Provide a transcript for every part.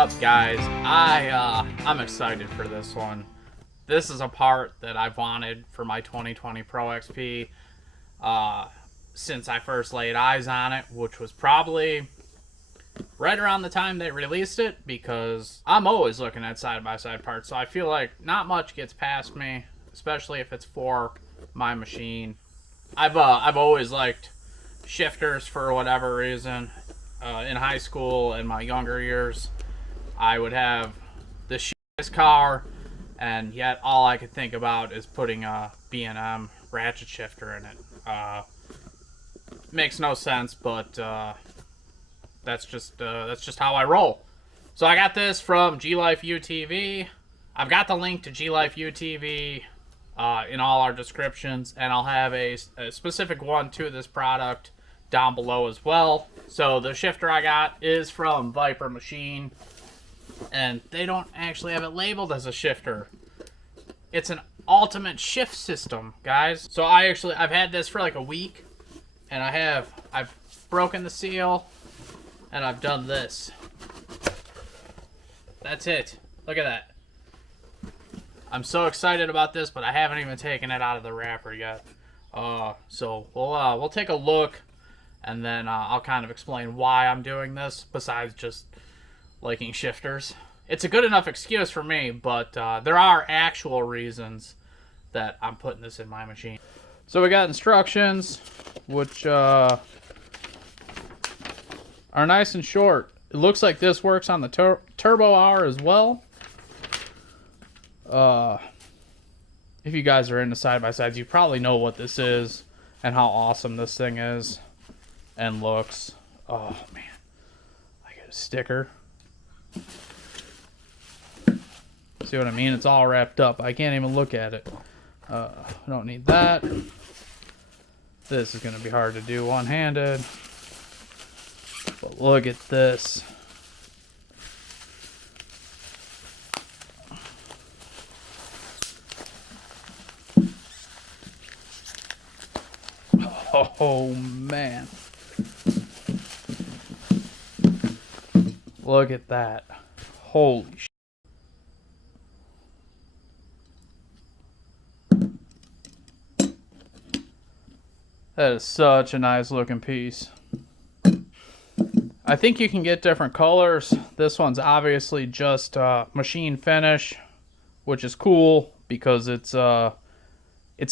up, guys? I'm excited for this one. This is a part that I've wanted for my 2020 Pro XP since I first laid eyes on it, which was probably right around the time they released it, because I'm always looking at side-by-side parts, so I feel like not much gets past me, especially if it's for my machine. I've always liked shifters for whatever reason. In high school and my younger years, I would have the shittest car, and yet all I could think about is putting a B&M ratchet shifter in it. Makes no sense, but that's just how I roll. So I got this from G-Life UTV. I've got the link to G-Life UTV in all our descriptions, and I'll have a specific one to this product down below as well. So the shifter I got is from Viper Machine, and they don't actually have it labeled as a shifter. It's an ultimate shift system, guys. So I've had this for like a week, and I've broken the seal, and I've done this. That's it. Look at that. I'm so excited about this, but I haven't even taken it out of the wrapper yet. So we'll take a look, and then I'll kind of explain why I'm doing this, besides just liking shifters. It's a good enough excuse for me, but there are actual reasons that I'm putting this in my machine. So we got instructions, which are nice and short. It looks like this works on the Turbo R as well. If you guys are into side-by-sides, you probably know what this is and how awesome this thing is and looks. Oh man, I get a sticker. See what I mean? It's all wrapped up. I can't even look at it. I don't need that. This is going to be hard to do one-handed. But look at this. Oh man. Look at that. Holy shit. That is such a nice looking piece. I think you can get different colors. This one's obviously just machine finish, which is cool because it's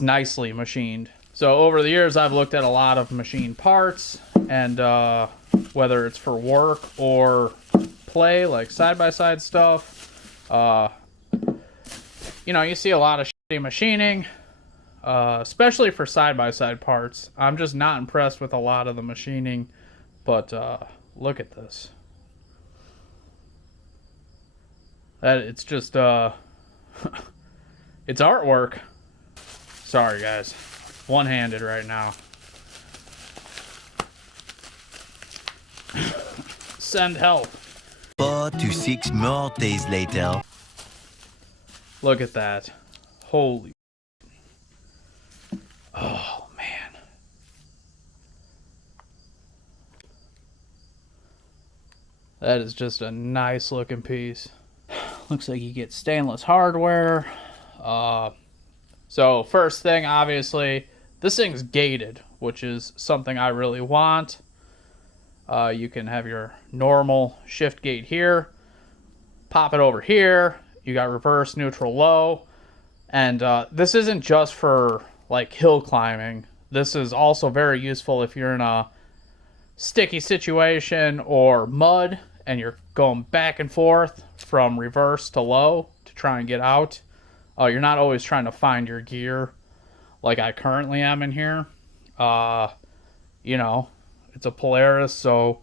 nicely machined. So over the years, I've looked at a lot of machine parts, and whether it's for work or play, like side-by-side stuff, you know, you see a lot of shitty machining, especially for side-by-side parts. I'm just not impressed with a lot of the machining, but look at this. It's just it's artwork. Sorry guys, one-handed right now. Send help. 4 to 6 more days later. Look at that. Holy. Oh man. That is just a nice looking piece. Looks like you get stainless hardware. So first thing, obviously, this thing's gated, which is something I really want. You can have your normal shift gate here, pop it over here. You got reverse, neutral, low. And this isn't just for like hill climbing. This is also very useful if you're in a sticky situation or mud and you're going back and forth from reverse to low to try and get out. You're not always trying to find your gear like I currently am in here. You know, it's a Polaris, so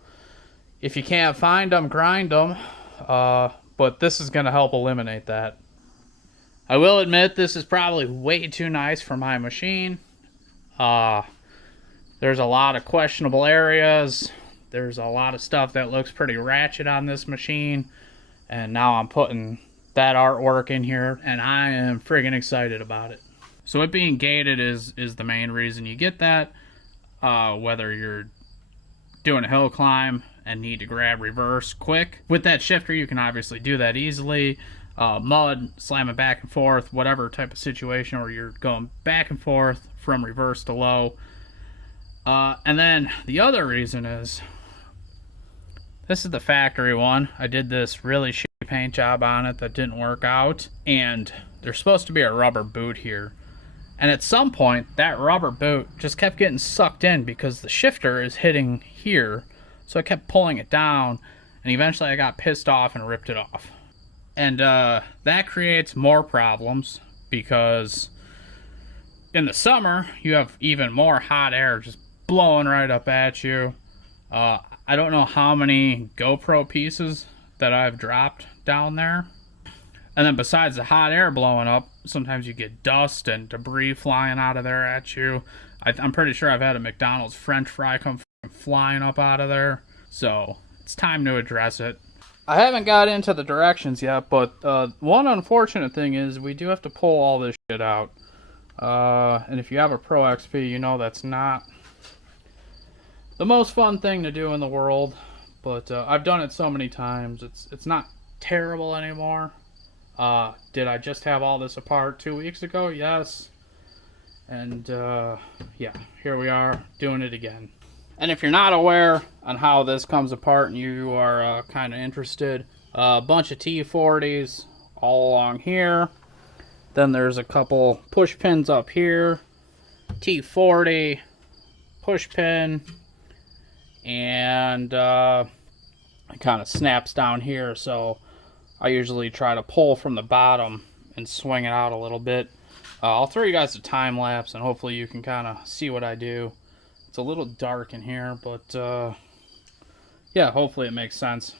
if you can't find them, grind them. But this is going to help eliminate that. I will admit this is probably way too nice for my machine. There's a lot of questionable areas. There's a lot of stuff that looks pretty ratchet on this machine. And now I'm putting that artwork in here, and I am friggin' excited about it. So it being gated is the main reason you get that. Whether you're doing a hill climb and need to grab reverse quick. With that shifter, you can obviously do that easily. Mud, slam it back and forth, whatever type of situation where you're going back and forth from reverse to low. And then the other reason is, this is the factory one. I did this really shitty paint job on it that didn't work out, and there's supposed to be a rubber boot here. And at some point, that rubber boot just kept getting sucked in because the shifter is hitting here. So I kept pulling it down, and eventually I got pissed off and ripped it off. And that creates more problems because in the summer, you have even more hot air just blowing right up at you. I don't know how many GoPro pieces that I've dropped down there. And then besides the hot air blowing up, sometimes you get dust and debris flying out of there at you. I'm pretty sure I've had a McDonald's French fry come flying up out of there. So it's time to address it. I haven't got into the directions yet, but one unfortunate thing is we do have to pull all this shit out. And if you have a Pro XP, you know that's not the most fun thing to do in the world. But I've done it so many times, it's not terrible anymore. Did I just have all this apart 2 weeks ago? Yes. And yeah, here we are doing it again. And if you're not aware on how this comes apart and you are kind of interested, a bunch of T40s all along here. Then there's a couple push pins up here. T40, push pin, and it kind of snaps down here, so I usually try to pull from the bottom and swing it out a little bit. I'll throw you guys a time lapse and hopefully you can kind of see what I do. It's a little dark in here, but yeah, hopefully it makes sense.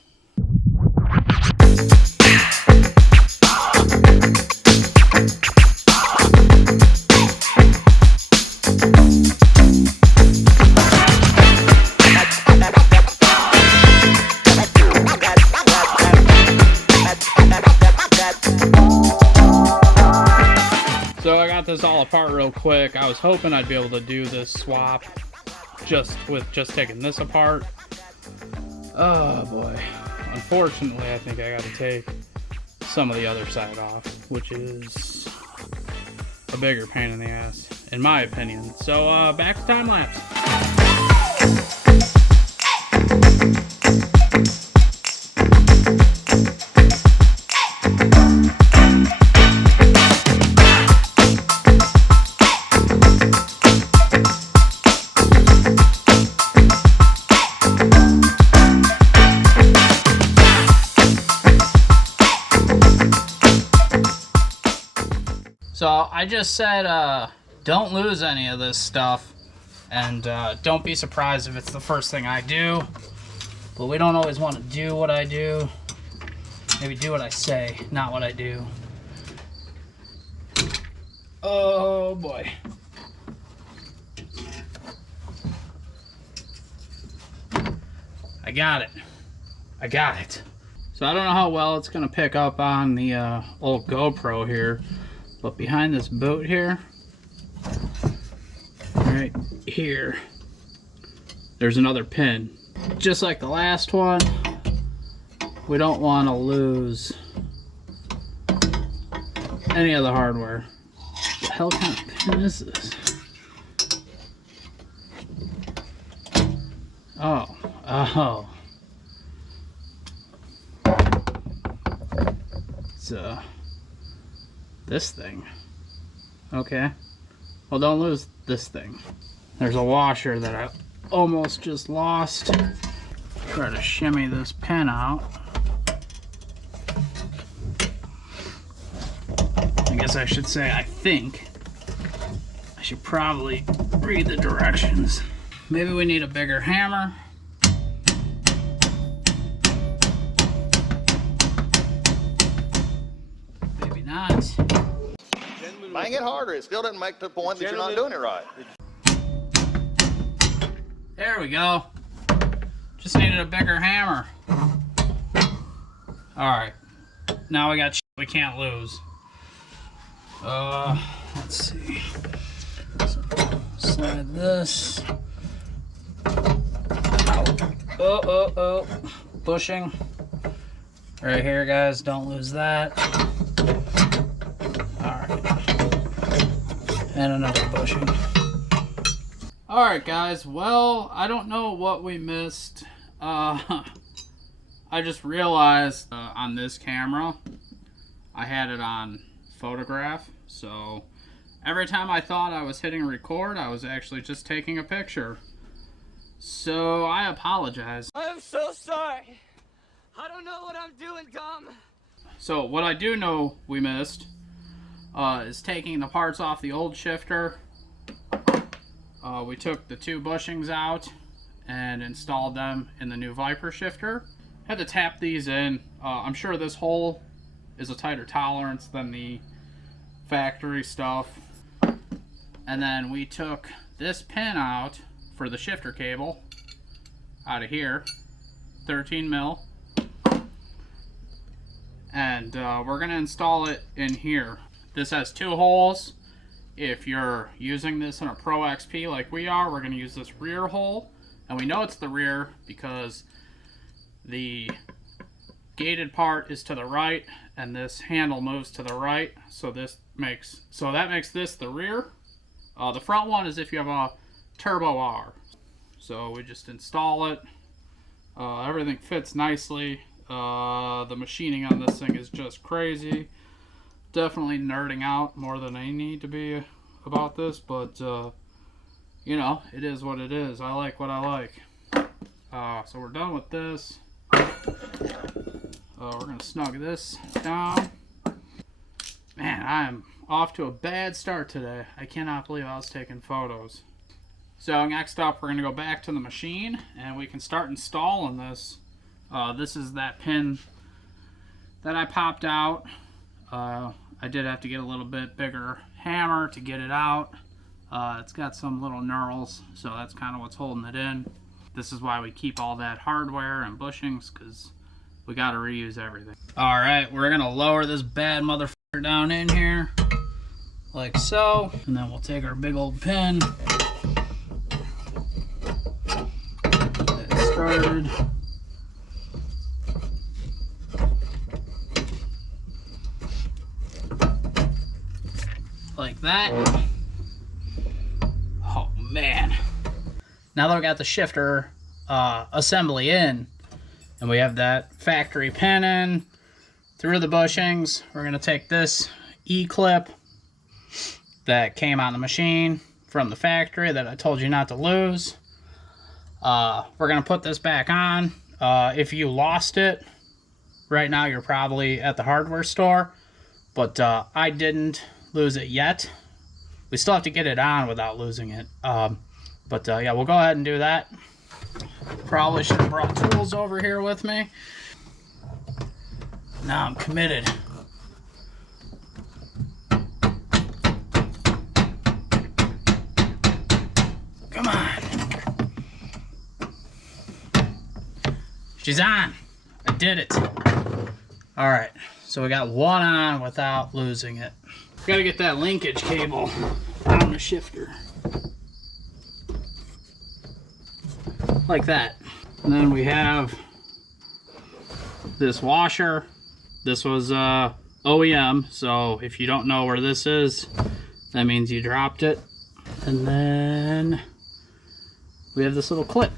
So I got this all apart real quick. I was hoping I'd be able to do this swap just taking this apart. Oh boy. Unfortunately, I think I gotta take some of the other side off, which is a bigger pain in the ass, in my opinion. So back to time lapse. So I just said don't lose any of this stuff, and don't be surprised if it's the first thing I do, but we don't always want to do what I do. Maybe do what I say, not what I do. Oh boy. I got it. So I don't know how well it's gonna pick up on the old GoPro here, but behind this boat here, right here, there's another pin. Just like the last one, we don't want to lose any of the hardware. What the hell kind of pin is this? Oh. It's this thing. Okay. Well, don't lose this thing. There's a washer that I almost just lost. Try to shimmy this pin out. I guess I should say I think. I should probably read the directions. Maybe we need a bigger hammer. Maybe not. Bang it harder. It still doesn't make the point that you're not doing it right. There we go. Just needed a bigger hammer. Alright. Now we got shit we can't lose. Let's see. So, slide this out. Oh. Bushing. Right here, guys. Don't lose that. Alright. And another bushing. Alright, guys. Well, I don't know what we missed. I just realized on this camera, I had it on photograph. So every time I thought I was hitting record, I was actually just taking a picture. So I apologize. I'm so sorry. I don't know what I'm doing, Tom. So what I do know we missed is taking the parts off the old shifter. We took the 2 bushings out and installed them in the new Viper shifter. Had to tap these in. I'm sure this hole is a tighter tolerance than the factory stuff. And then we took this pin out for the shifter cable out of here, 13 mil, and we're gonna install it in here. This has 2 holes. If you're using this in a Pro XP like we are, we're gonna use this rear hole, and we know it's the rear because the gated part is to the right and this handle moves to the right, so that makes this the rear. The front one is if you have a Turbo R. So we just install it. Everything fits nicely. The machining on this thing is just crazy. Definitely nerding out more than I need to be about this, but you know, it is what it is. I like what I like. So we're done with this. We're gonna snug this down. Man, I'm off to a bad start today. I cannot believe I was taking photos. So next up, we're going to go back to the machine and we can start installing this. This is that pin that I popped out. I did have to get a little bit bigger hammer to get it out. It's got some little knurls, so that's kind of what's holding it in. This is why we keep all that hardware and bushings, because we got to reuse everything. Alright, we're going to lower this bad motherfucker down in here, like so. And then we'll take our big old pin. Started. Like that. Oh man. Now that we got the shifter assembly in and we have that factory pin in through the bushings, we're going to take this E-clip that came on the machine from the factory that I told you not to lose. We're going to put this back on. If you lost it, right now you're probably at the hardware store, but I didn't lose it yet. We still have to get it on without losing it. But yeah, we'll go ahead and do that. Probably should have brought tools over here with me. Now I'm committed. Come on. She's on. I did it. Alright, so we got one on without losing it. Gotta get that linkage cable on the shifter. Like that. And then we have this washer. This was OEM, so if you don't know where this is, that means you dropped it. And then we have this little clip.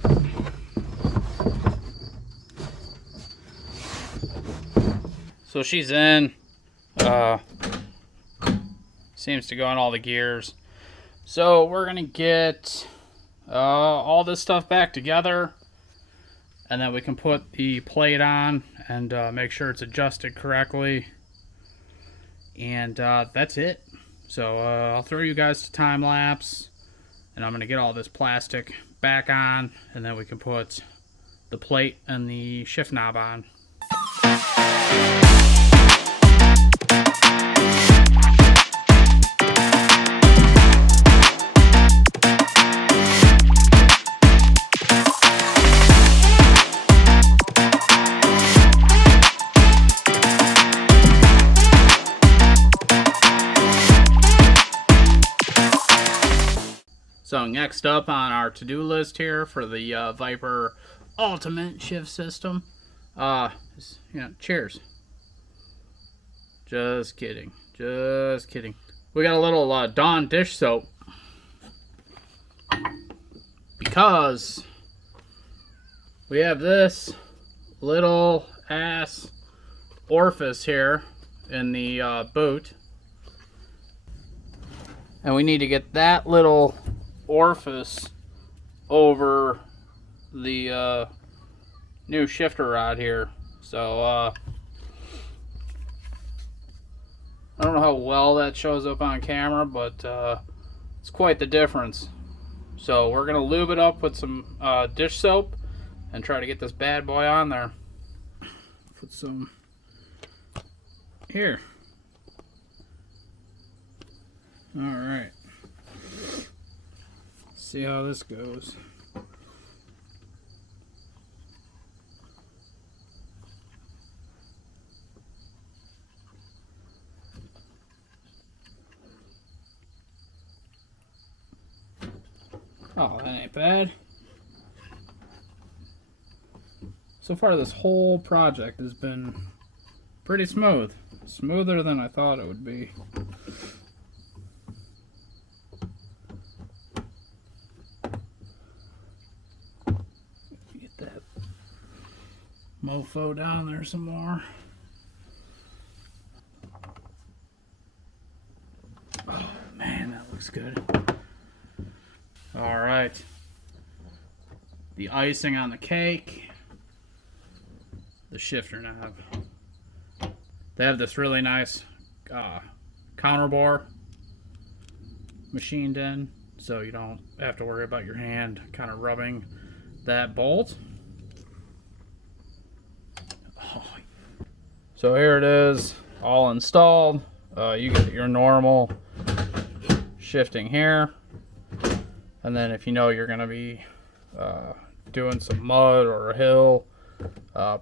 So she's in, seems to go in all the gears. So we're gonna get all this stuff back together, and then we can put the plate on and make sure it's adjusted correctly. And that's it. So I'll throw you guys to time lapse, and I'm gonna get all this plastic back on, and then we can put the plate and the shift knob on. So next up on our to-do list here for the Viper ultimate shift system. Cheers. Just kidding. Just kidding. We got a little Dawn dish soap. Because we have this little ass orifice here in the boot. And we need to get that little orifice over the new shifter rod here. So I don't know how well that shows up on camera, but it's quite the difference. So we're gonna lube it up with some dish soap and try to get this bad boy on there. Put some here. All right. See how this goes. Oh, that ain't bad. So far, this whole project has been pretty smooth. Smoother than I thought it would be. Get that mofo down there some more. Oh, man, that looks good. All right, the icing on the cake, the shifter knob. They have this really nice counter bore machined in, so you don't have to worry about your hand kind of rubbing that bolt. Oh. So here it is, all installed. You get your normal shifting here. And then if you know you're going to be doing some mud or a hill,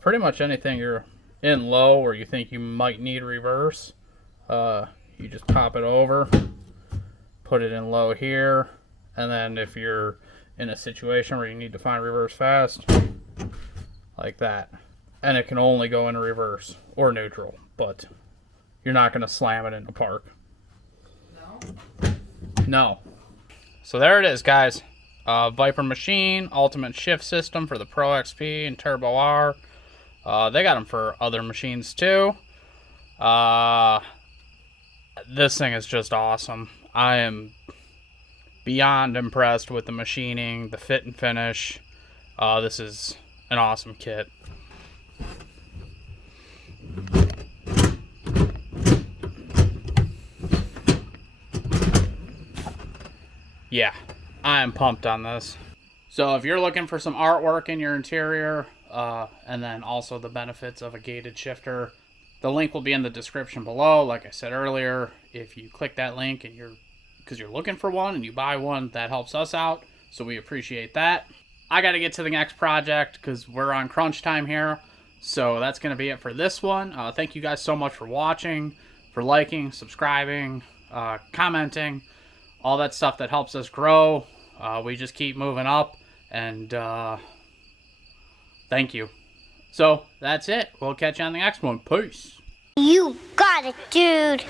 pretty much anything you're in low or you think you might need reverse, you just pop it over, put it in low here, and then if you're in a situation where you need to find reverse fast, like that. And it can only go into reverse or neutral, but you're not going to slam it into park. No? No. So there it is, guys. Viper machine, ultimate shift system for the Pro XP and Turbo R. They got them for other machines too. This thing is just awesome. I am beyond impressed with the machining, the fit and finish. This is an awesome kit. Yeah, I am pumped on this. So if you're looking for some artwork in your interior, and then also the benefits of a gated shifter, the link will be in the description below. Like I said earlier, if you click that link and because you're looking for one and you buy one, that helps us out. So we appreciate that. I got to get to the next project because we're on crunch time here. So that's going to be it for this one. Thank you guys so much for watching, for liking, subscribing, commenting. All that stuff that helps us grow. We just keep moving up, and thank you. So that's it. We'll catch you on the next one. Peace. You got it, dude.